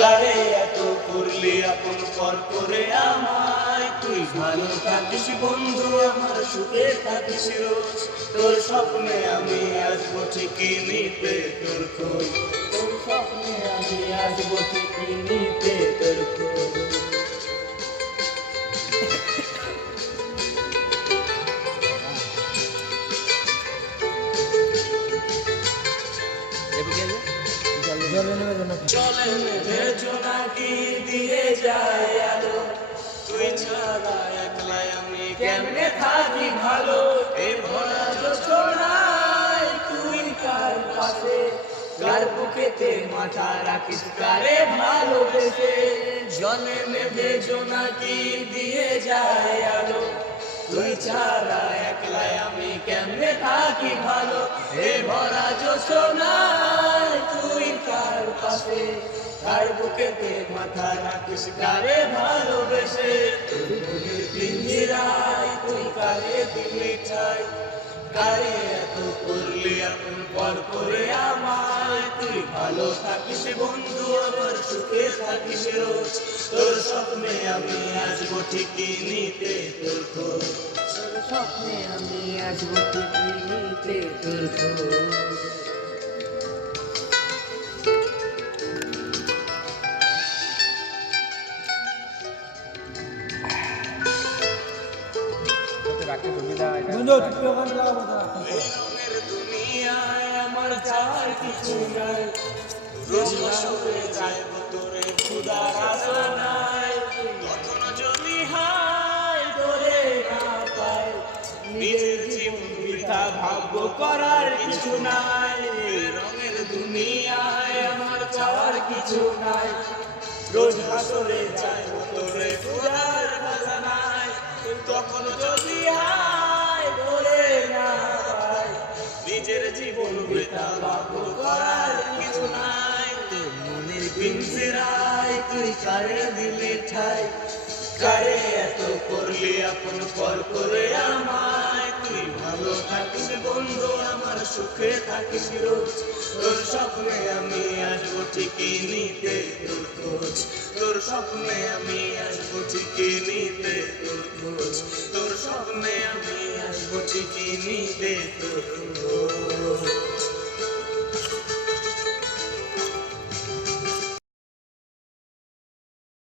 কারে এত করলি আপন পর করে আমায়, তুই ভালো থাকিস বন্ধু আমার সুখে থাকিস রোজ। তোর স্বপ্নে আমি আসবো ঠিকই নিতে তোর খোঁজ, তোর স্বপ্নে আমি আসবো ঠিকই নিতে তোর খোঁজ। চলে নেবে জোনাকি দিয়ে যায় আলো, তুই ছাড়া একলা আমি কেমনে থাকি ভালো। এ ভরা যোছনায় তুই কার পাশে, কার বুকেতে মাথা রাখিস কারে ভালোবেসে। জলে নেবে জোনাকি দিয়ে যায় আলো, তুই ছাড়া একলা আমি কেমনে থাকি ভালো। এ ভরা যোছনায় তুই কার পাশে, কার বুকেতে মাথা রাখিস কারে ভালোবেসে। তোর পিঞ্জিরায় তুই কারে দিলি ঠাই, কারে এত করলি আপন পর করে আমায়, তুই ভালো থাকিস বন্ধু আমার সুখে থাকিস রোজ। তোর স্বপ্নে আমি আসবো ঠিকই নিতে তোর খোঁজ, তোর স্বপ্নে আমি আসবো ঠিকই নিতে তোর খোঁজ। রঙের দুনিয়ায় আমার চাওয়ার কিছু নাই, রোজ বসে যাইব তোরে খুদার আশা নাই। কখনো যদি হাই তোরে না পাই, নিজের জীবন বৃথা ভাগ্য করার কিছু নাই। রঙের দুনিয়ায় আমার চাওয়ার কিছু নাই, রোজ হাসরে যাইব তোরে খুদার আশা নাই। কখনো যদি হাই তোরে না পাই, নিজের জীবন বৃথা ভাগ্য করার কিছু নাই। তোর মনের পিঞ্জিরায় তুই কারে দিলি ঠাই, কারে এত করলি আপন পর করে আমায়, তুই ভালো থাকিস বন্ধু আমার সুখে থাকিস রোজ। তোর স্বপ্নে আমি আসবো ঠিকই নিতে তোর খোঁজ, তোর স্বপ্নে আমি আসবো ঠিকই নিতে তোর খোঁজ, তোর স্বপ্নে আমি আসবো ঠিকই নিতে তোর খোঁজ।